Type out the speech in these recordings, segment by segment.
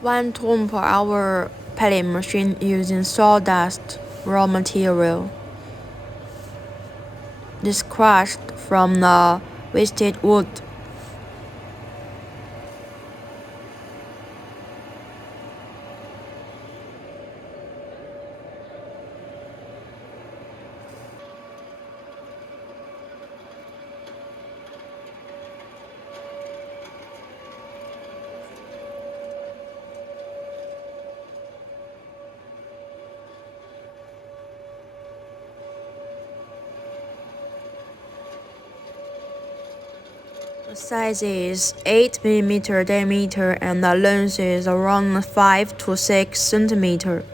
1 ton per hour pellet machine using sawdust raw material. This crushed from the wasted wood. The size is 8 mm diameter and the length is around 5 to 6 cm.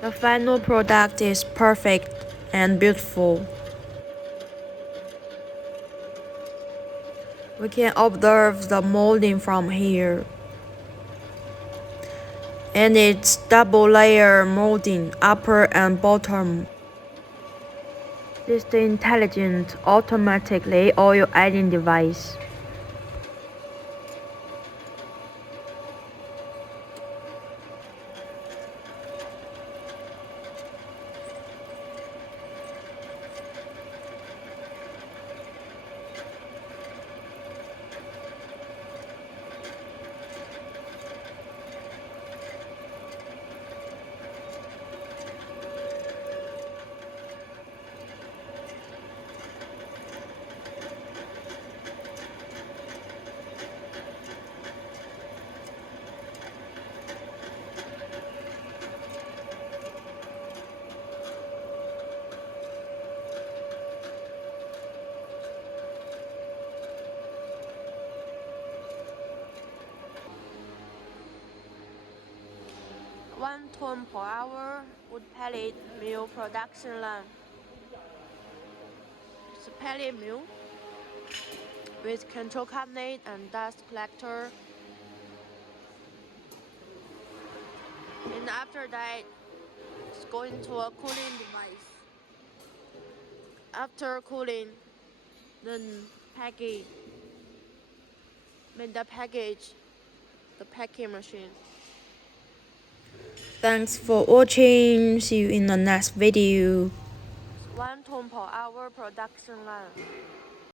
The final product is perfect and beautiful. We can observe the molding from here. And it's double layer molding, upper and bottom. This is the intelligent, automatically oil adding device. One ton per hour wood pellet mill production line. It's a pellet mill with control cabinet and dust collector. And after that, it's going to a cooling device. After cooling, then package. The packing machine. Thanks for watching. See you in the next video. 1 ton per hour production line.